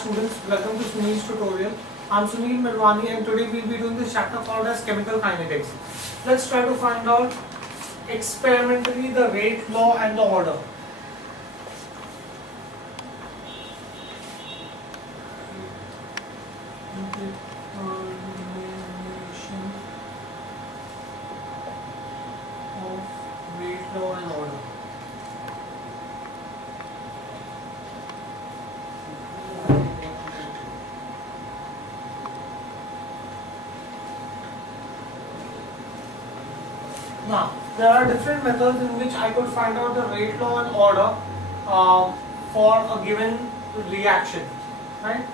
Students, welcome to Sunil's tutorial. I'm Sunil Milwani and today we'll be doing this chapter called as chemical kinetics. Let's try to find out experimentally the rate, law and the order. Determination of rate, law and order. Now, there are different methods in which I could find out the rate, law and order for a given reaction, right?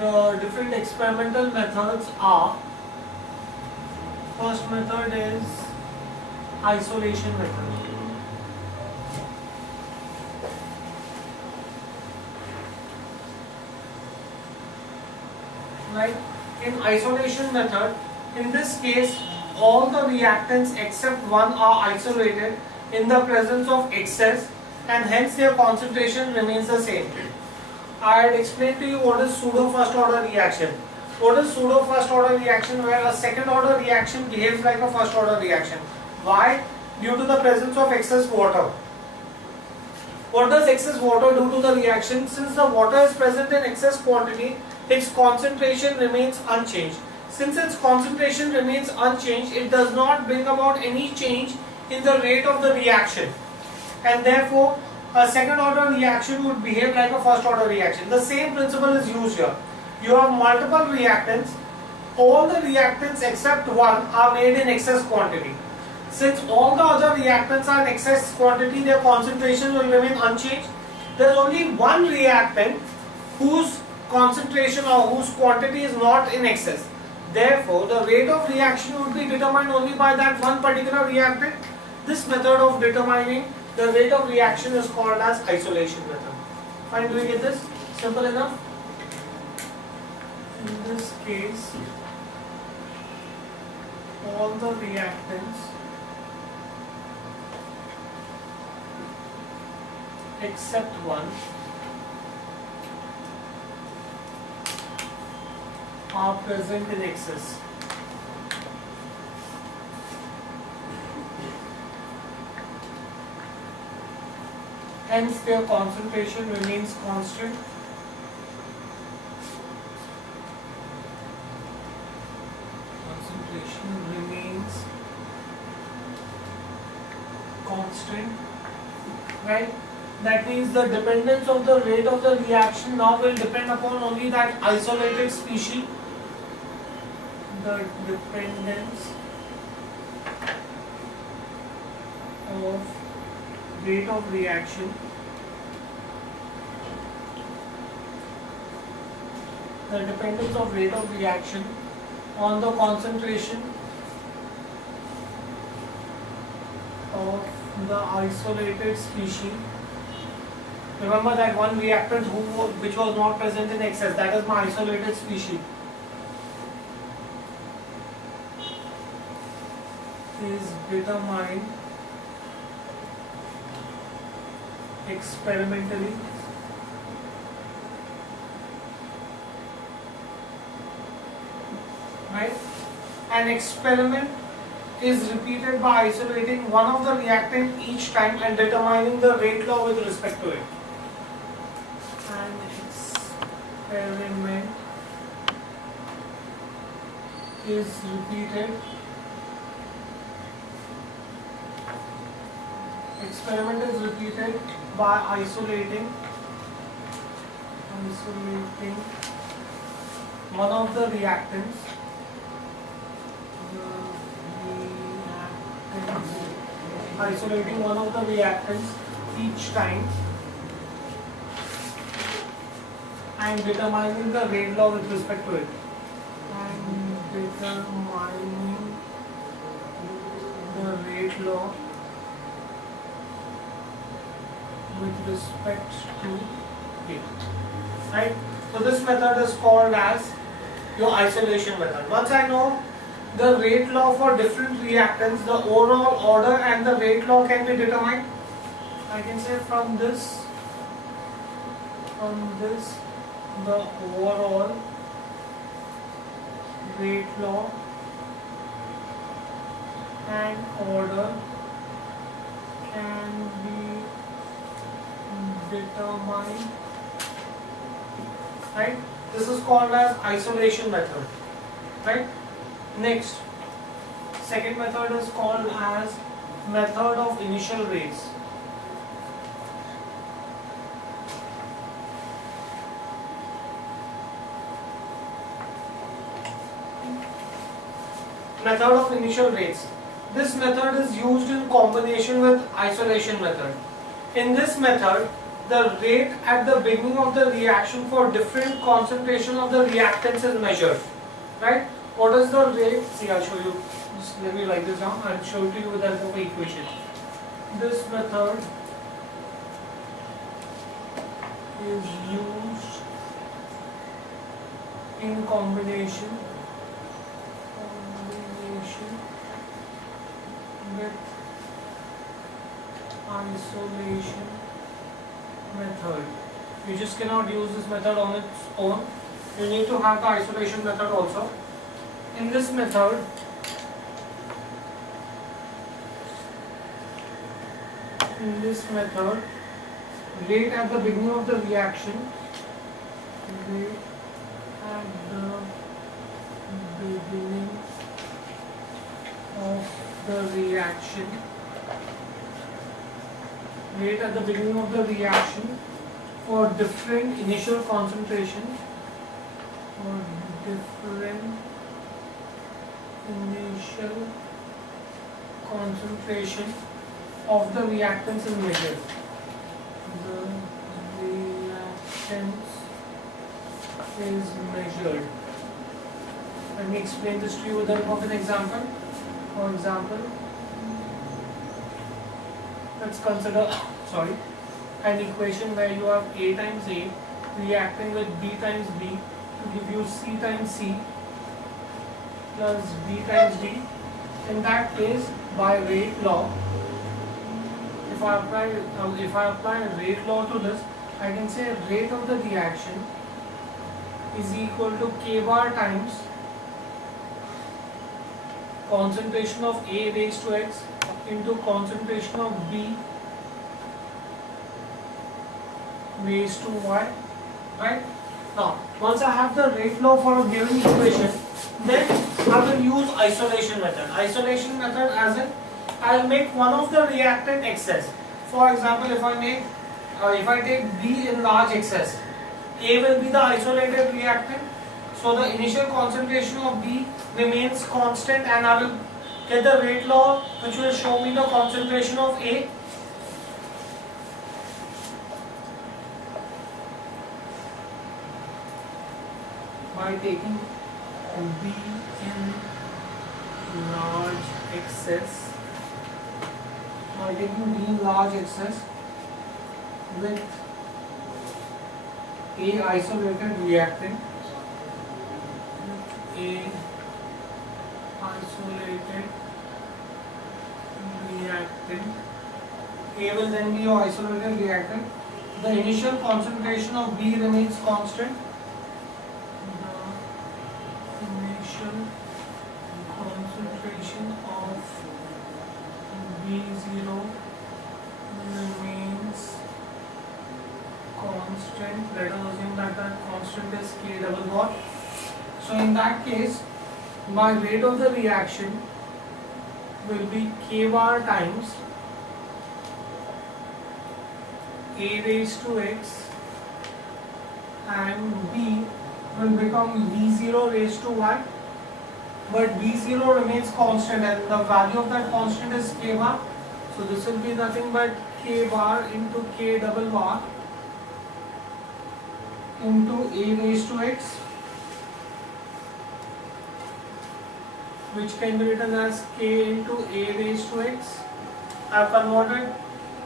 The different experimental methods are, first method is isolation method. Right? In isolation method, in this case, all the reactants except one are isolated in the presence of excess and hence their concentration remains the same. I had explained to you what is pseudo first order reaction. What is pseudo first order reaction? Where a second order reaction behaves like a first order reaction. Why? Due to the presence of excess water. What does excess water do to the reaction? Since the water is present in excess quantity, its concentration remains unchanged. Since its concentration remains unchanged, it does not bring about any change in the rate of the reaction, and therefore a second order reaction would behave like a first order reaction. The same principle is used here. You have multiple reactants. All the reactants except one are made in excess quantity. Since all the other reactants are in excess quantity, their concentration will remain unchanged. There is only one reactant whose concentration or whose quantity is not in excess. Therefore, the rate of reaction would be determined only by that one particular reactant. This method of determining the rate of reaction is called as isolation method. Fine, do we get this? Simple enough? In this case, all the reactants except one are present in excess. Hence their concentration remains constant. Concentration remains constant, right? That means the dependence of the rate of the reaction now will depend upon only that isolated species. The dependence of rate of reaction on the concentration of the isolated species. Remember that one reactant which was not present in excess, that is my isolated species, is determined experimentally right? An experiment is repeated by isolating one of the reactant each time and determining the rate law with respect to it. An experiment is repeated. Experiment is repeated by isolating one of the reactants. Isolating one of the reactants each time and determining the rate law with respect to it. And determining the rate law with respect to it. Right? So this method is called as your isolation method. Once I know the rate law for different reactants, the overall order and the rate law can be determined. I can say from this the overall rate law and order can be determined, right? This is called as isolation method, right? Next, second method is called as method of initial rates. Method of initial rates. This method is used in combination with isolation method. In this method, the rate at the beginning of the reaction for different concentration of the reactants is measured, right? What is the rate? See, I'll show you. Just let me write this down. I'll show it to you with the help of an equation. This method is used in combination with isolation method. You just cannot use this method on its own. You need to have the isolation method also. In this method, rate at the beginning of the reaction, rate at the beginning of the reaction, rate at the beginning of the reaction for different initial concentration, of the reactants is measured. The reactants is measured. Let me explain this to you with the help of an example. For example, let's consider an equation where you have A times A reacting with B times B to give you C times C plus D times D. In that case, by rate law, if I apply rate law to this, I can say rate of the reaction is equal to K bar times concentration of A raised to X into concentration of B raised to Y, right? Now, once I have the rate law for a given equation, then I will use isolation method. Isolation method as in, I will make one of the reactant excess. For example, if I take B in large excess, A will be the isolated reactant. So the initial concentration of B remains constant, and I will get the rate law which will show me the concentration of A. By taking B in large excess, with A isolated reactant, A will then be your isolated reactant. The initial concentration of B remains constant. The initial concentration of B0 remains constant. Let us assume that constant is K double bond. So in that case, my rate of the reaction will be K bar times A raised to X, and B will become V0 raised to Y, but V0 remains constant and the value of that constant is K bar. So this will be nothing but K bar into K double bar into A raised to X, which can be written as K into A raised to X. I have converted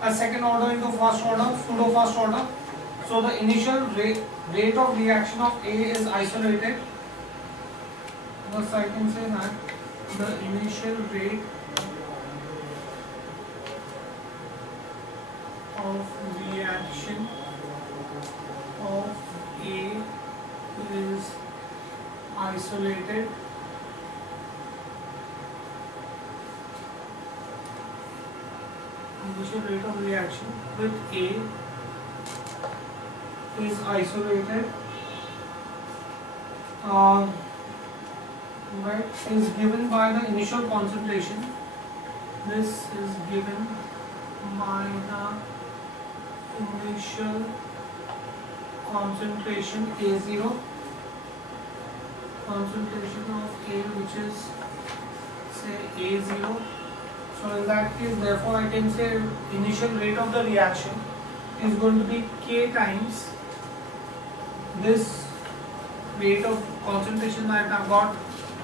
a second order into first order, pseudo first order. So the initial rate of reaction of A is isolated. Thus I can say that the initial rate of reaction of A isolated initial rate of reaction with A is isolated right, is given by the initial concentration. This is given by the initial concentration A0, concentration of A, which is say A0. So in that case, therefore I can say initial rate of the reaction is going to be K times this rate of concentration that I have got,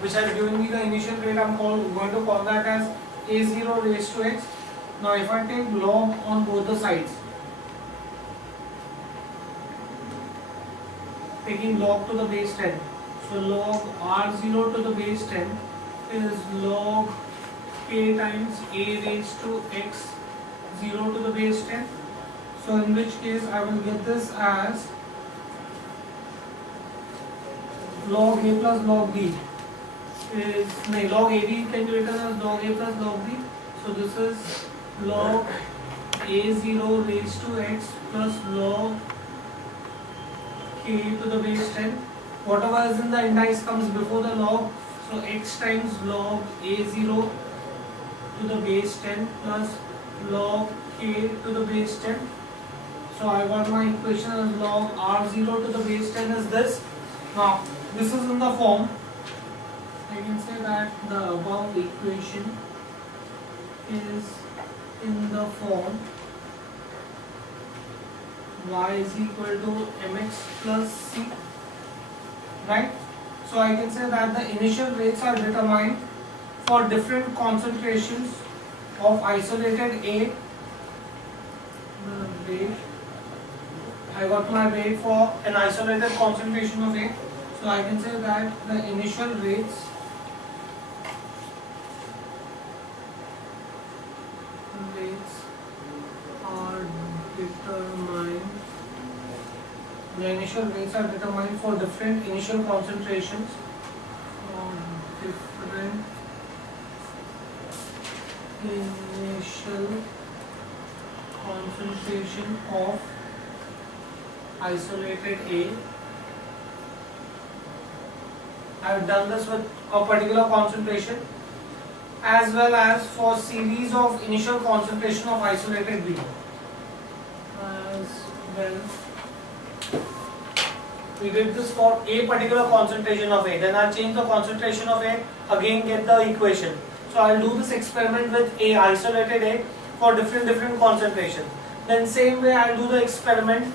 which has given me the initial rate. I'm going to call that as A0 raised to x. Now if I take log on both the sides, taking log to the base 10, so log R0 to the base 10 is log K times A raised to x 0 to the base 10. So in which case I will get this as log A plus log B is log AB can be written as log A plus log B. So this is log A0 raised to x plus log K to the base 10. Whatever is in the index comes before the log. So x times log A0 to the base 10 plus log K to the base 10. So I got my equation as log R0 to the base 10 is this. Now this is in the form, I can say that the above equation is in the form y is equal to mx plus c, right? So I can say that the initial rates are determined for different concentrations of isolated A. The rate, I got my rate for an isolated concentration of A. So I can say that the initial rates are determined. The initial rates are determined for different initial concentrations. Different initial concentration of isolated A. I have done this with a particular concentration as well as for series of initial concentration of isolated B as well. We did this for a particular concentration of A, then I'll change the concentration of A, again get the equation. So I'll do this experiment with A, isolated A, for different concentrations. Then same way I'll do the experiment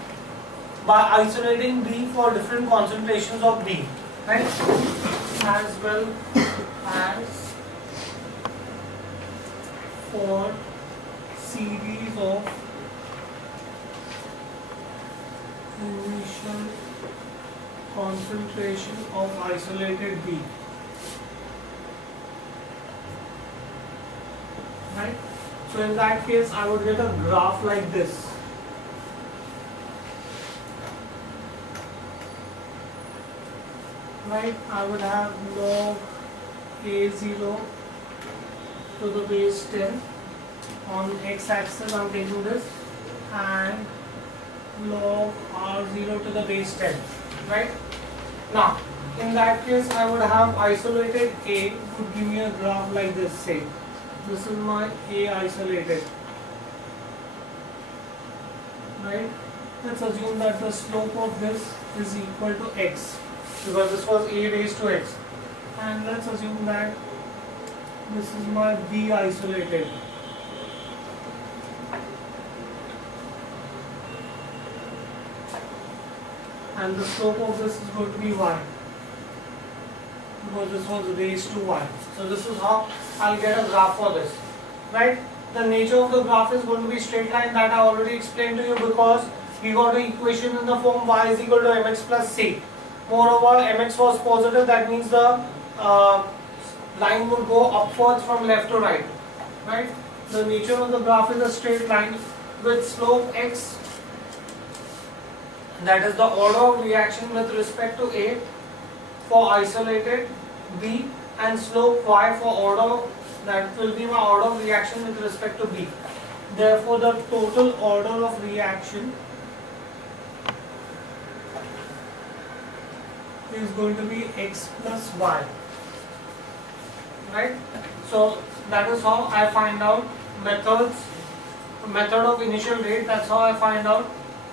by isolating B for different concentrations of B, right? As well as for series of initial concentration of isolated B, right? So in that case I would get a graph like this. Right, I would have log A0 to the base 10 on x-axis. I'm taking this, and log R0 to the base 10. Right. Now, in that case, I would have isolated A would give me a graph like this. Say, this is my A isolated. Right. Let's assume that the slope of this is equal to x, because this was A raised to x, and let's assume that this is my B isolated. And the slope of this is going to be y, because this was raised to y. So this is how I'll get a graph for this, right? The nature of the graph is going to be straight line, that I already explained to you, because we got the equation in the form y is equal to mx plus c. Moreover, mx was positive, that means the line would go upwards from left to right, right? The nature of the graph is a straight line with slope x, that is the order of reaction with respect to A for isolated B, and slope y for order, that will be my order of reaction with respect to B. Therefore, the total order of reaction is going to be x plus y, right? So that is how I find out method of initial rate. That's how I find out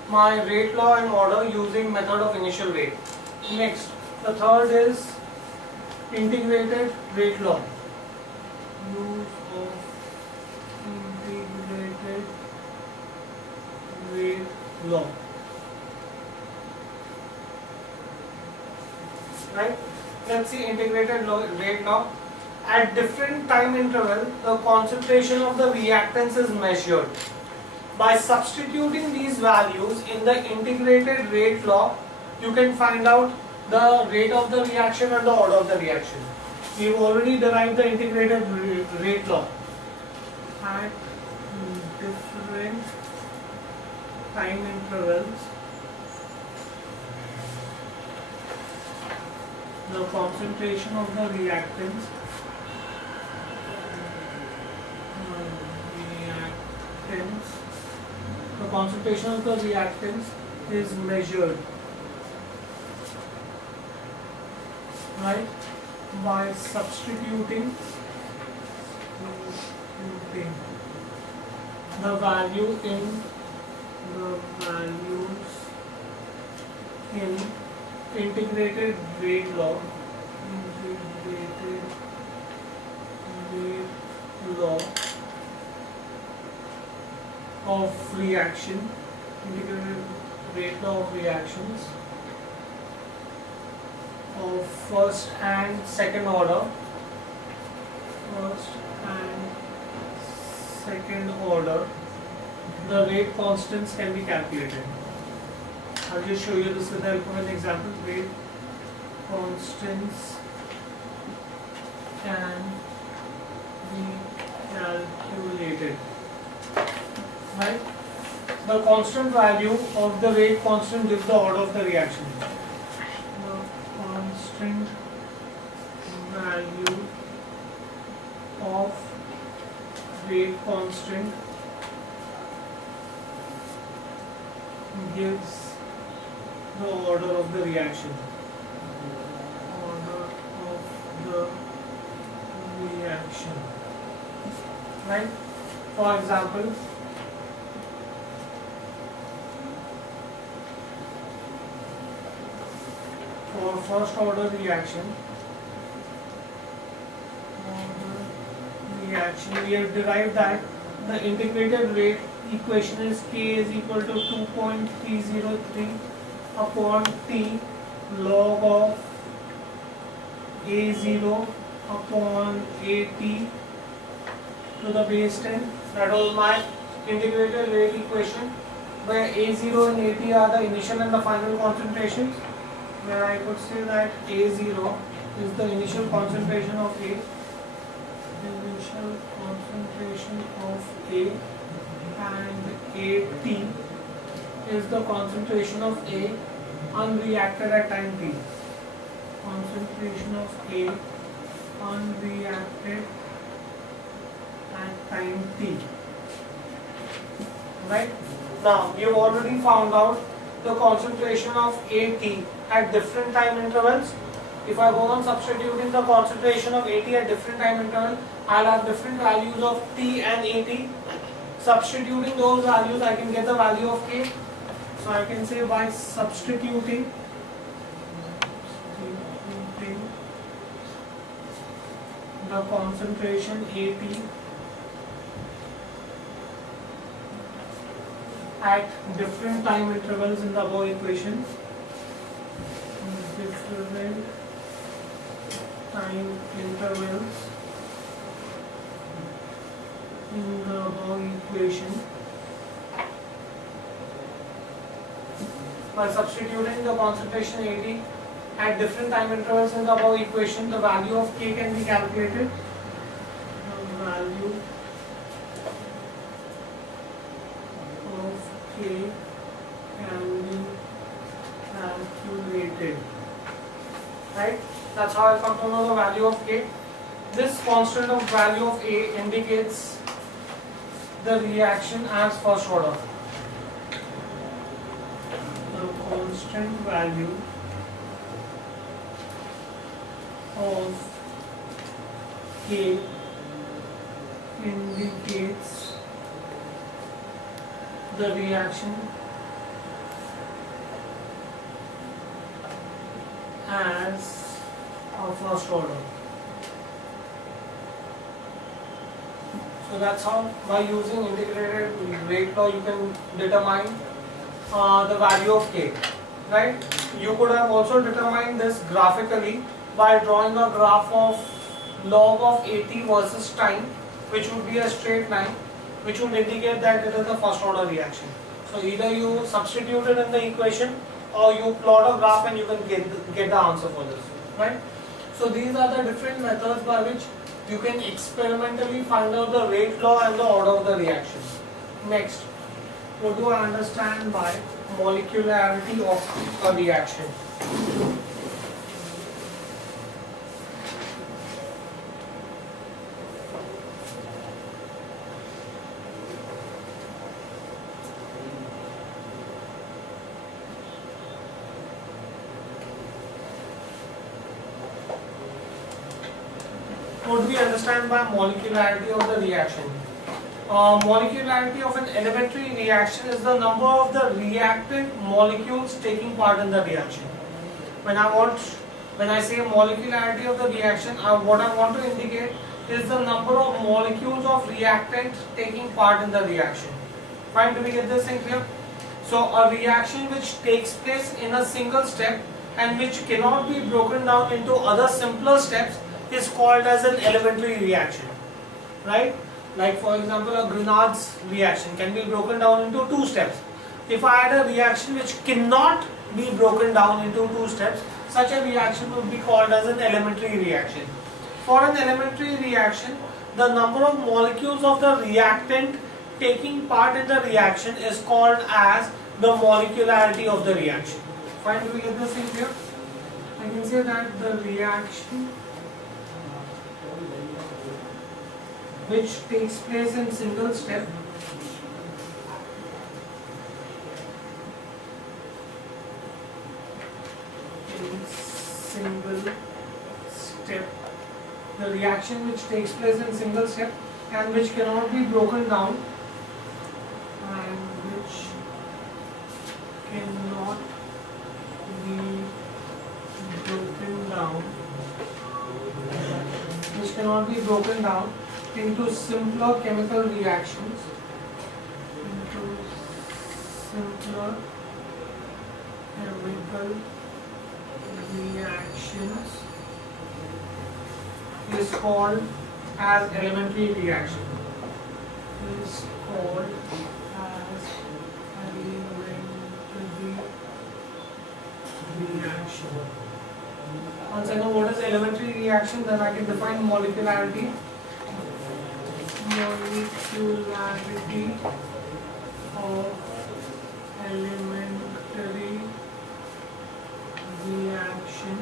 my rate law and order using method of initial rate. Next, the third is integrated rate law. Use of integrated rate law. Right? Let's see integrated rate law. At different time interval, the concentration of the reactants is measured. By substituting these values in the integrated rate law, you can find out the rate of the reaction and the order of the reaction. We've already derived the integrated rate law. At different time intervals, the concentration of the reactants is measured, right, by substituting the values in integrated rate law of reaction, integrated rate law of reactions of first and second order, the rate constants can be calculated. I'll just show you this with the help of an example. Rate constants can be calculated. Right? The constant value of the rate constant gives the order of the reaction. The constant value of rate constant gives the order of the reaction. Right? For example, for first order reaction, we have derived that the integrated rate equation is K is equal to 2.303 upon T log of A0 upon AT to the base 10. That was my integrated rate equation, where A0 and AT are the initial and the final concentrations, where I could say that A0 is the initial concentration of A, and AT is the concentration of A unreacted at time T. Concentration of A unreacted at time T. Right? Now, we have already found out the concentration of AT at different time intervals. If I go on substituting the concentration of AT at different time intervals, I'll have different values of T and AT. Substituting those values, I can get the value of K. So I can say by substituting the concentration AT at different time intervals in the above equation, different time intervals in the above equation, by substituting the concentration AT at different time intervals in the above equation, the value of K can be calculated. The value of K can be calculated. right? That's how I come to know the value of K. This constant of value of A indicates the reaction as first order. The constant value of K indicates the reaction as a first order. So that's how, by using integrated rate law, you can determine the value of K, right? You could have also determined this graphically by drawing a graph of log of AT versus time, which would be a straight line, which would indicate that it is a first order reaction. So either you substitute it in the equation or you plot a graph and you can get the answer for this, right? So these are the different methods by which you can experimentally find out the rate law and the order of the reaction. Next, what do I understand by molecularity of a reaction? What do we understand by molecularity of the reaction? Molecularity of an elementary reaction is the number of the reactant molecules taking part in the reaction. When I say molecularity of the reaction, what I want to indicate is the number of molecules of reactant taking part in the reaction. Fine, do we get this thing clear? So a reaction which takes place in a single step and which cannot be broken down into other simpler steps is called as an elementary reaction, right? Like for example, a Grignard's reaction can be broken down into two steps. If I had a reaction which cannot be broken down into two steps, such a reaction would be called as an elementary reaction. For an elementary reaction, the number of molecules of the reactant taking part in the reaction is called as the molecularity of the reaction. Fine, do we get this in here? I can say that the reaction which takes place in single step the reaction which takes place in single step and which cannot be broken down into simpler chemical reactions is called as elementary reaction. Once I know what is elementary reaction, then I can define molecularity. Molecularity of elementary reaction.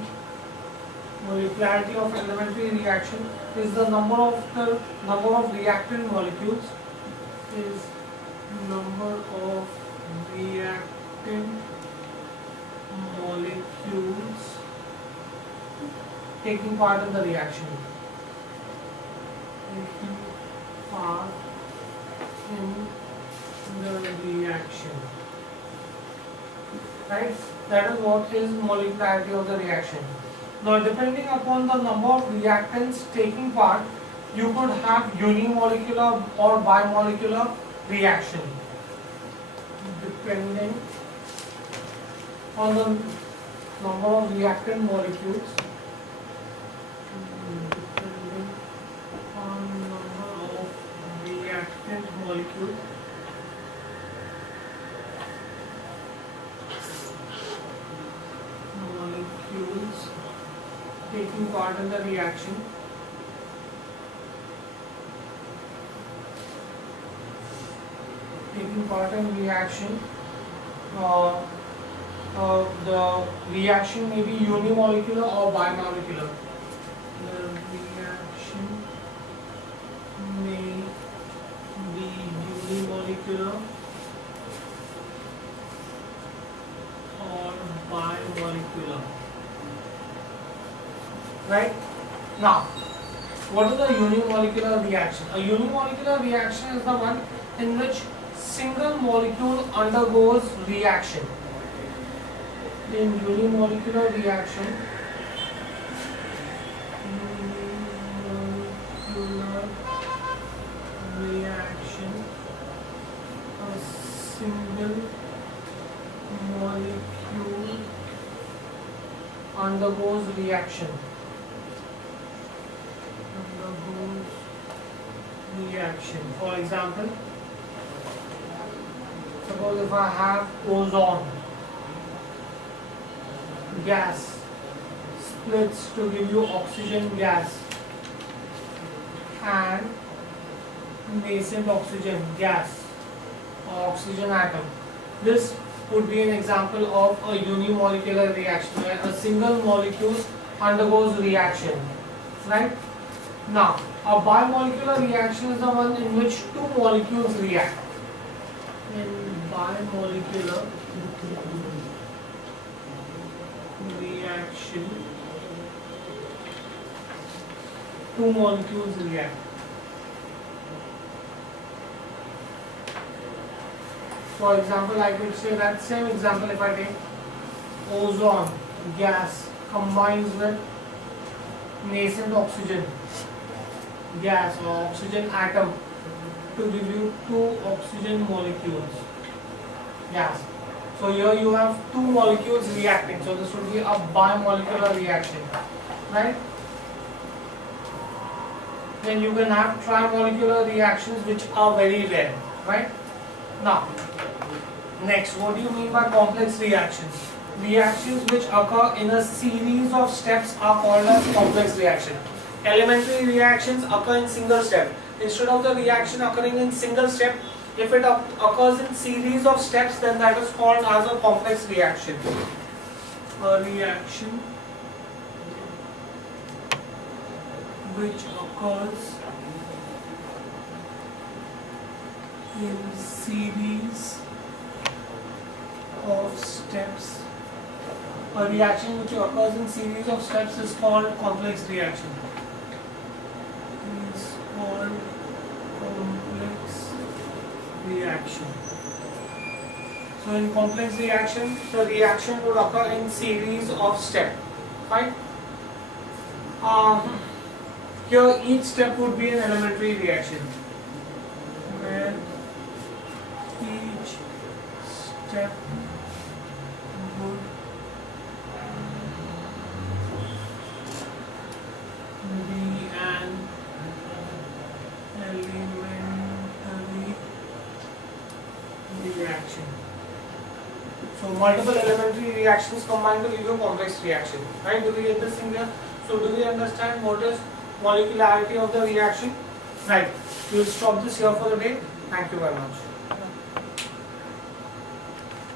Molecularity of elementary reaction is the number of reactant molecules. Taking part in the reaction. Right? That is what is molecularity of the reaction. Now, depending upon the number of reactants taking part, you could have unimolecular or bimolecular reaction. Depending on the number of reactant molecules. Taking part in the reaction. The reaction may be unimolecular or bimolecular. The reaction may be unimolecular or bimolecular. Right? Now, what is a unimolecular reaction? A unimolecular reaction is the one in which single molecule undergoes reaction. In unimolecular reaction, a single molecule undergoes reaction. For example, suppose if I have ozone gas splits to give you oxygen gas and nascent oxygen gas or oxygen atom. This would be an example of a unimolecular reaction where a single molecule undergoes reaction. Right? Now, a bimolecular reaction is the one in which two molecules react. In bimolecular reaction, two molecules react. For example, I could say that same example if I take ozone gas combines with nascent oxygen gas or oxygen atom to give you two oxygen molecules gas. So here you have two molecules reacting, so this would be a bimolecular reaction, right? Then you can have trimolecular reactions which are very rare, right? Now, next, what do you mean by complex reactions? Reactions which occur in a series of steps are called as complex reaction. Elementary reactions occur in single step. Instead of the reaction occurring in single step, if it occurs in series of steps, then that is called as a complex reaction. A reaction which occurs in series of steps. A reaction which occurs in series of steps is called complex reaction. Is called complex reaction. So in complex reaction, the reaction would occur in series of steps. Right? Here each step would be an elementary reaction, where each step would be an elementary reaction. So multiple elementary reactions combined to give you a complex reaction. Right? Do we get this thing here? So do we understand what is molecularity of the reaction? Right. We will stop this here for the day. Thank you very much.